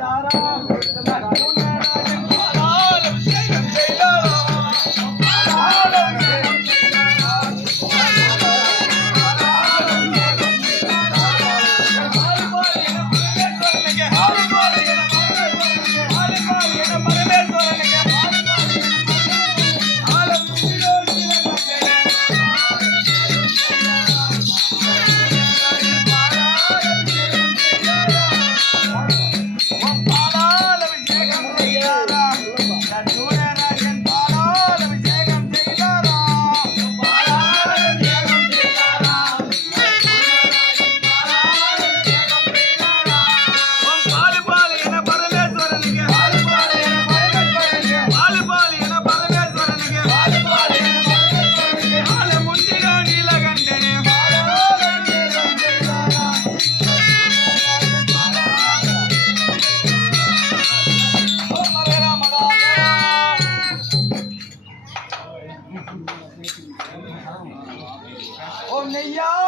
ஓம் நெய்யால் அபிஷேகம்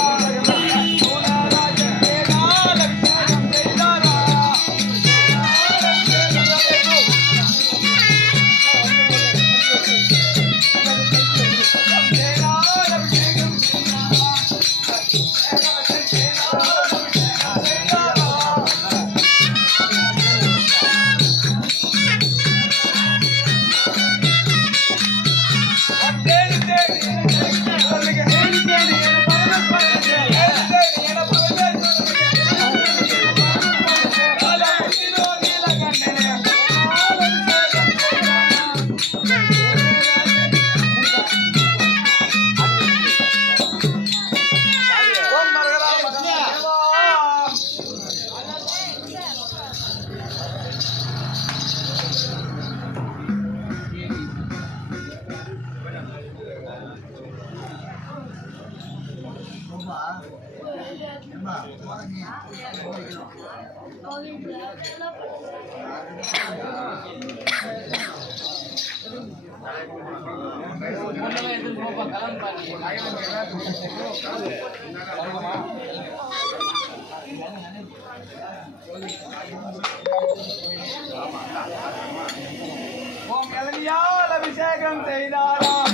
ஓம் இளநியால் அபிஷேகம் செய்தாராம்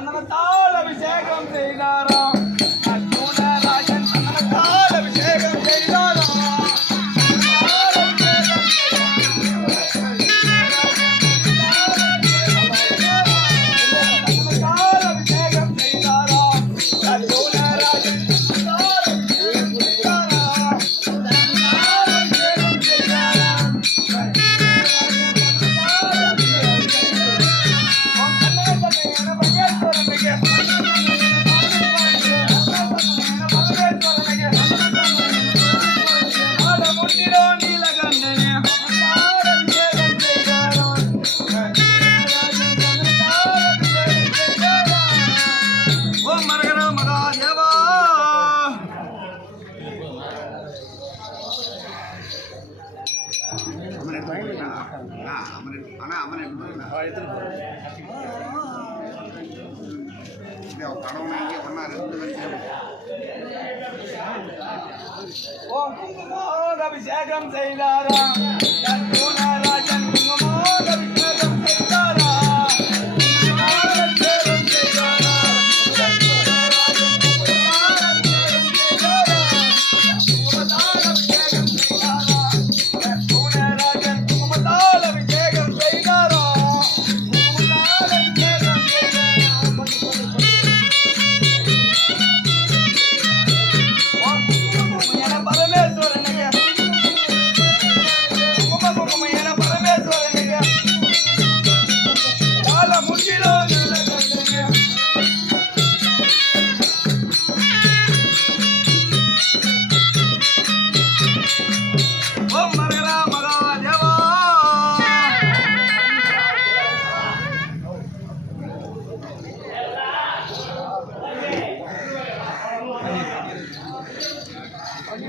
சந்தனத்தால் அபிஷேகம் செய்தார். கடவுளாகிய ஒன்றா ரெண்டு பேரும் ஓம் குங்குமோர் அபிஷேகம் செய்தாராம்